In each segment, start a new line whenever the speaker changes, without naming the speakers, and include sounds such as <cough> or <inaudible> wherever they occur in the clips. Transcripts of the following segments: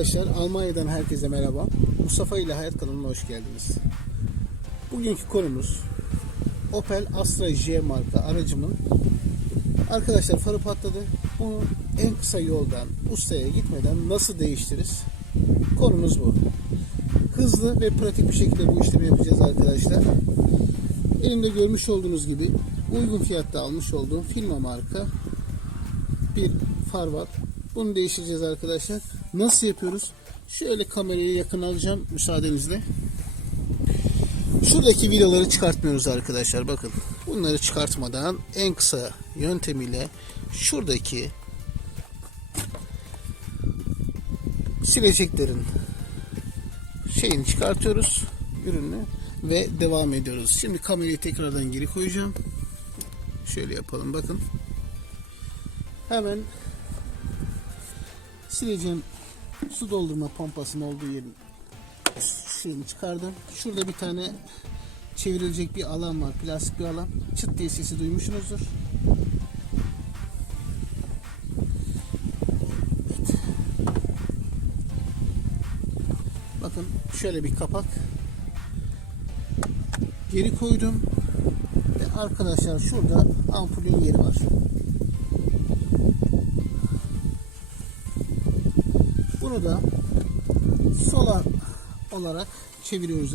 Arkadaşlar Almanya'dan herkese merhaba. Mustafa ile Hayat kanalına hoş geldiniz. Bugünkü konumuz Opel Astra J marka aracımın Arkadaşlar farı patladı. Bunu en kısa yoldan ustaya gitmeden nasıl değiştiririz? Konumuz bu. Hızlı ve pratik bir şekilde bu işlemi yapacağız arkadaşlar. Elimde görmüş olduğunuz gibi uygun fiyatta almış olduğum firma marka bir far var. Bunu değiştireceğiz arkadaşlar. Nasıl yapıyoruz? Şöyle kamerayı yakın alacağım müsaadenizle. Şuradaki vidaları çıkartmıyoruz arkadaşlar. Bakın. Bunları çıkartmadan en kısa yöntemiyle şuradaki sileceklerin şeyini çıkartıyoruz. Ürünü ve devam ediyoruz. Şimdi kamerayı tekrardan geri koyacağım. Şöyle yapalım bakın. Hemen sileceğim su doldurma pompasının olduğu yerin şeyini çıkardım. Şurada bir tane çevrilecek bir alan var. Plastik bir alan. Çıt diye sesi duymuşsunuzdur. Bakın şöyle bir kapak. Geri koydum. Ve arkadaşlar şurada ampulün yeri var. Bunu da sola olarak çeviriyoruz.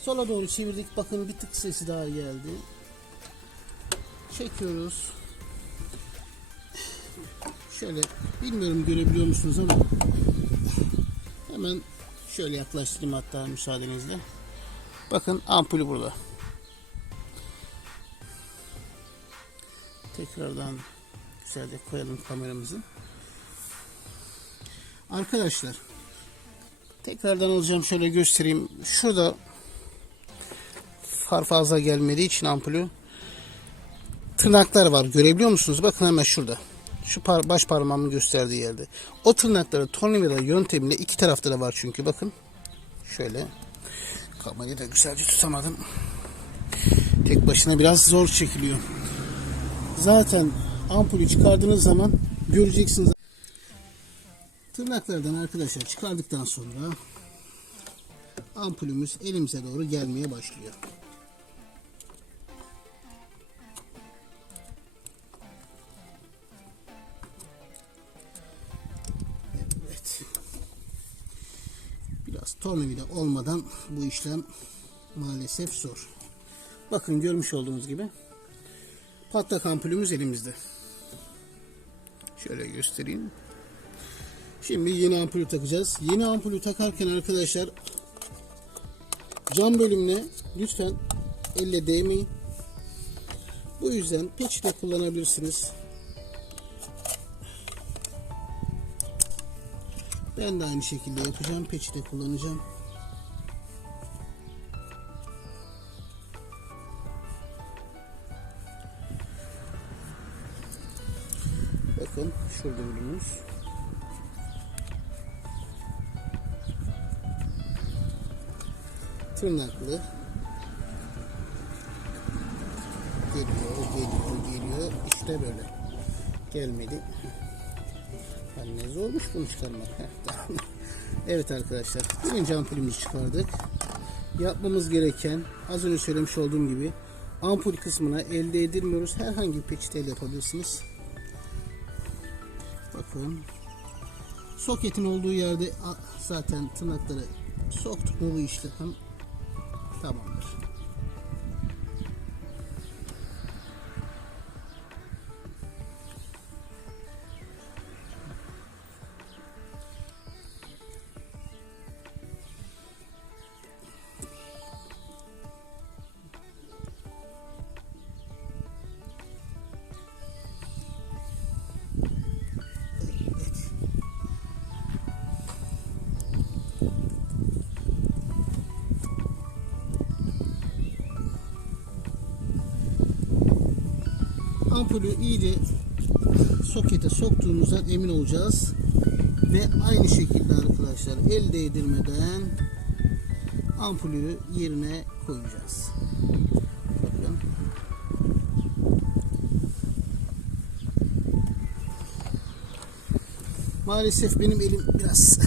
Sola doğru çevirdik. Bakın bir tık sesi daha geldi. Çekiyoruz. Şöyle bilmiyorum görebiliyor musunuz ama hemen şöyle yaklaştırayım hatta müsaadenizle. Bakın ampulü burada. Tekrardan güzelce koyalım kameramızı. Arkadaşlar tekrardan alacağım şöyle göstereyim. Şurada far fazla gelmediği için ampulü tırnaklar var. Görebiliyor musunuz? Bakın hemen şurada. Şu par baş parmağımın gösterdiği yerde. O tırnakları tornavida yöntemiyle iki tarafta da var çünkü bakın. Şöyle. Kamerayı da güzelce tutamadım. Tek başına biraz zor çekiliyor. Zaten ampulü çıkardığınız zaman göreceksiniz. Tırnaklardan arkadaşlar çıkardıktan sonra ampulümüz elimize doğru gelmeye başlıyor. Evet. Biraz tornavida olmadan bu işlem maalesef zor. Bakın görmüş olduğunuz gibi patlak ampulümüz elimizde. Şöyle göstereyim. Şimdi yeni ampulü takacağız. Yeni ampulü takarken arkadaşlar cam bölümüne lütfen elle değmeyin. Bu yüzden peçete kullanabilirsiniz. Ben de aynı şekilde yapacağım. Peçete kullanacağım. Bakın şurada ürünümüz. Tırnaklı. Geliyor geliyor geliyor. İşte böyle. Gelmedi. Ne zormuş bunu çıkarmak. Evet arkadaşlar birinci ampulümüzü çıkardık. Yapmamız gereken az önce söylemiş olduğum gibi ampul kısmına elde edilmiyoruz. Herhangi bir peçeteyle yapabilirsiniz. Bakın. Soketin olduğu yerde zaten tırnakları soktuk bu işlem Tamamdır. Ampulü iyice sokete soktuğumuzdan emin olacağız. Ve aynı şekilde arkadaşlar el değdirmeden ampulü yerine koyacağız. Bakın. Maalesef benim elim biraz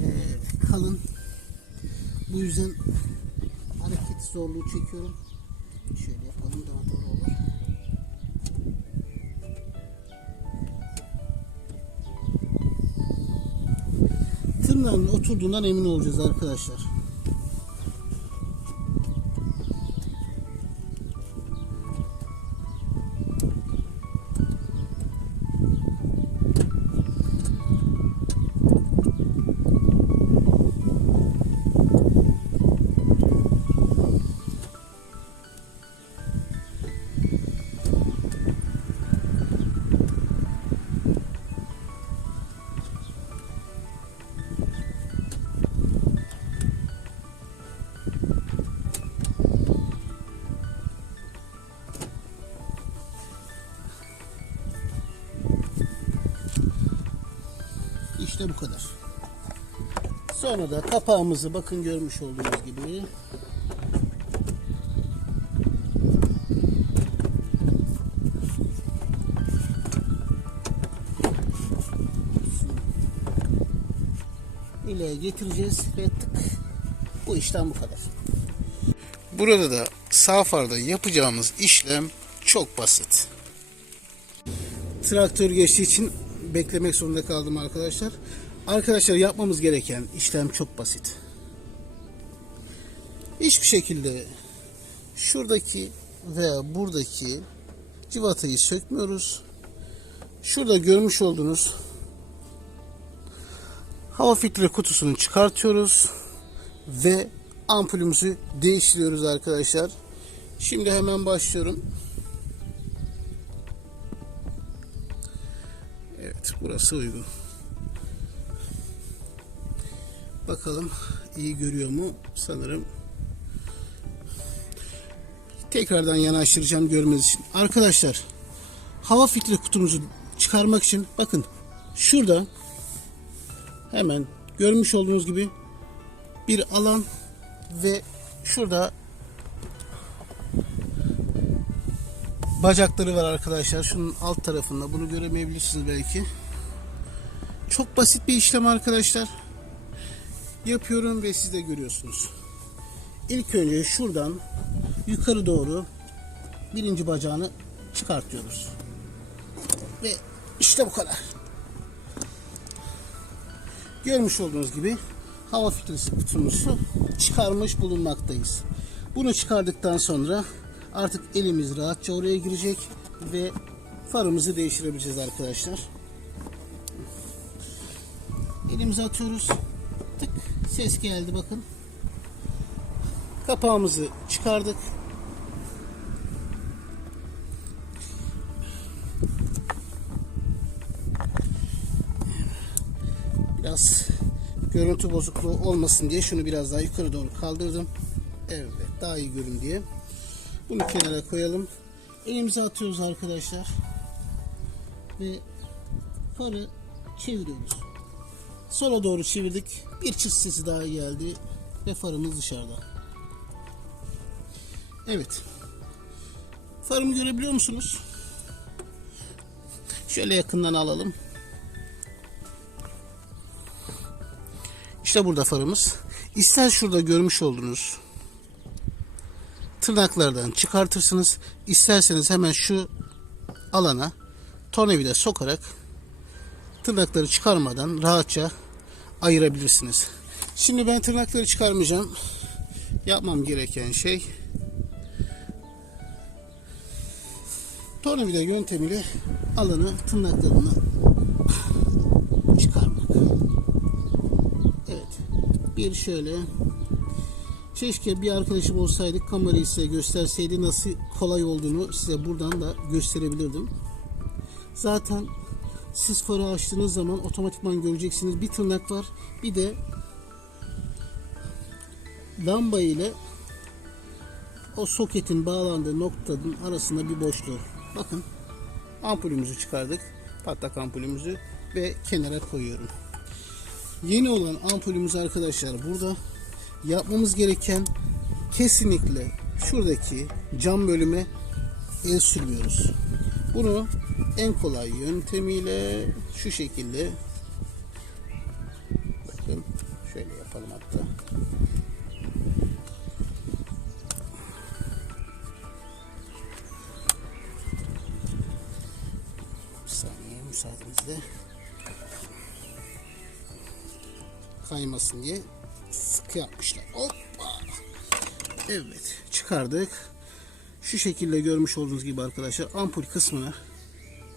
eee, <laughs> kalın. Bu yüzden hareket zorluğu çekiyorum. Şöyle yapalım daha doğru Tırnağın oturduğundan emin olacağız arkadaşlar. İşte bu kadar. Sonra da kapağımızı bakın görmüş olduğunuz gibi ileye getireceğiz ve tık. Bu işlem bu kadar. Burada da sağ yapacağımız işlem çok basit. Traktör geçtiği için beklemek zorunda kaldım arkadaşlar. Arkadaşlar yapmamız gereken işlem çok basit. Hiçbir şekilde şuradaki veya buradaki civatayı sökmüyoruz. Şurada görmüş olduğunuz hava filtre kutusunu çıkartıyoruz ve ampulümüzü değiştiriyoruz arkadaşlar. Şimdi hemen başlıyorum. Burası uygun. Bakalım iyi görüyor mu? Sanırım. Tekrardan yanaştıracağım görmeniz için. Arkadaşlar hava filtre kutumuzu çıkarmak için bakın şurada hemen görmüş olduğunuz gibi bir alan ve şurada bacakları var arkadaşlar. Şunun alt tarafında. Bunu göremeyebilirsiniz belki. Çok basit bir işlem arkadaşlar. Yapıyorum ve siz de görüyorsunuz. İlk önce şuradan yukarı doğru birinci bacağını çıkartıyoruz. Ve işte bu kadar. Görmüş olduğunuz gibi hava filtresi kutumuzu çıkarmış bulunmaktayız. Bunu çıkardıktan sonra artık elimiz rahatça oraya girecek ve farımızı değiştirebileceğiz arkadaşlar. Elimizi atıyoruz. Tık ses geldi bakın. Kapağımızı çıkardık. Biraz görüntü bozukluğu olmasın diye şunu biraz daha yukarı doğru kaldırdım. Evet daha iyi görün diye. Bunu kenara koyalım. Elimize atıyoruz arkadaşlar. Ve farı çeviriyoruz. Sola doğru çevirdik. Bir çift sesi daha geldi. Ve farımız dışarıda. Evet. Farımı görebiliyor musunuz? Şöyle yakından alalım. İşte burada farımız. İster şurada görmüş olduğunuz tırnaklardan çıkartırsınız. İsterseniz hemen şu alana tornavida sokarak tırnakları çıkarmadan rahatça ayırabilirsiniz. Şimdi ben tırnakları çıkarmayacağım. Yapmam gereken şey tornavida yöntemiyle alanı tırnaklarına çıkarmak. Evet. Bir şöyle Keşke bir arkadaşım olsaydı kamerayı size gösterseydi nasıl kolay olduğunu size buradan da gösterebilirdim. Zaten siz farı açtığınız zaman otomatikman göreceksiniz. Bir tırnak var. Bir de lamba ile o soketin bağlandığı noktanın arasında bir boşluğu. Bakın ampulümüzü çıkardık. Patlak ampulümüzü ve kenara koyuyorum. Yeni olan ampulümüz arkadaşlar burada yapmamız gereken kesinlikle şuradaki cam bölüme el sürmüyoruz. Bunu en kolay yöntemiyle şu şekilde. Bakın şöyle yapalım hatta. Bir saniye müsaadenizle. Kaymasın diye sıkı yapmışlar. Hoppa! Evet çıkardık. Şu şekilde görmüş olduğunuz gibi arkadaşlar ampul kısmını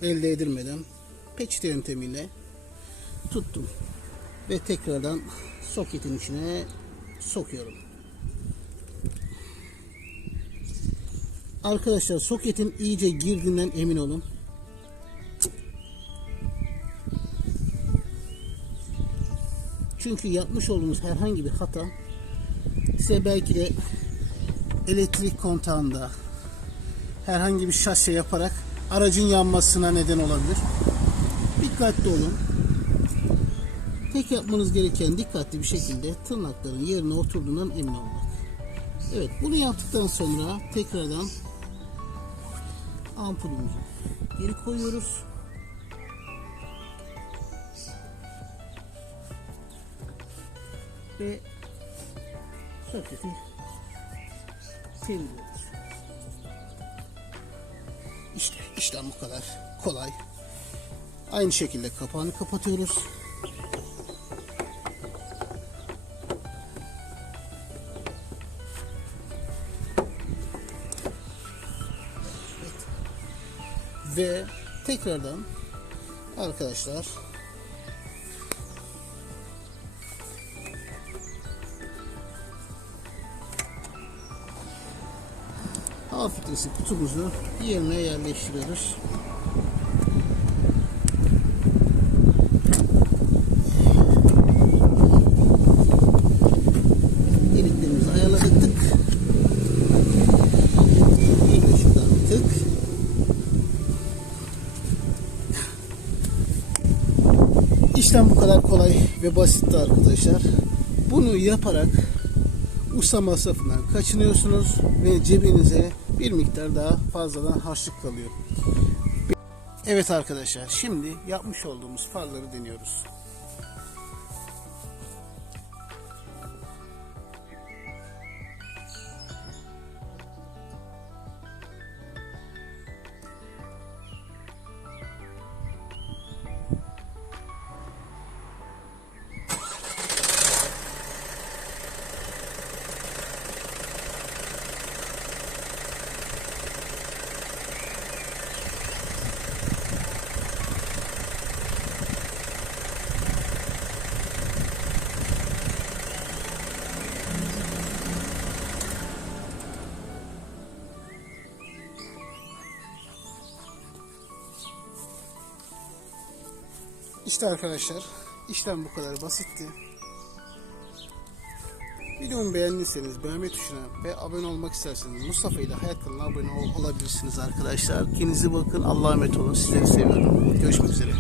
elde edilmeden peçete yöntemiyle tuttum. Ve tekrardan soketin içine sokuyorum. Arkadaşlar soketin iyice girdiğinden emin olun. Çünkü yapmış olduğumuz herhangi bir hata size belki de elektrik kontağında herhangi bir şase yaparak aracın yanmasına neden olabilir. Dikkatli olun. Tek yapmanız gereken dikkatli bir şekilde tırnakların yerine oturduğundan emin olmak. Evet bunu yaptıktan sonra tekrardan ampulümüzü geri koyuyoruz. Ve soketi temizliyoruz. İşte işlem bu kadar kolay. Aynı şekilde kapağını kapatıyoruz. Evet. Ve tekrardan arkadaşlar hava filtresi kutumuzu yerine yerleştiriyoruz. Deliklerimizi ayarladık. Bir tık. İşlem bu kadar kolay ve basitti arkadaşlar. Bunu yaparak usta masrafından kaçınıyorsunuz ve cebinize bir miktar daha fazladan harçlık kalıyor. Evet arkadaşlar şimdi yapmış olduğumuz farları deniyoruz. İşte arkadaşlar işlem bu kadar basitti. Videomu beğendiyseniz beğenme tuşuna ve abone olmak isterseniz Mustafa ile Hayat kanalına abone ol- olabilirsiniz arkadaşlar. Kendinize bakın. Allah'a emanet olun. Sizleri seviyorum. Görüşmek üzere.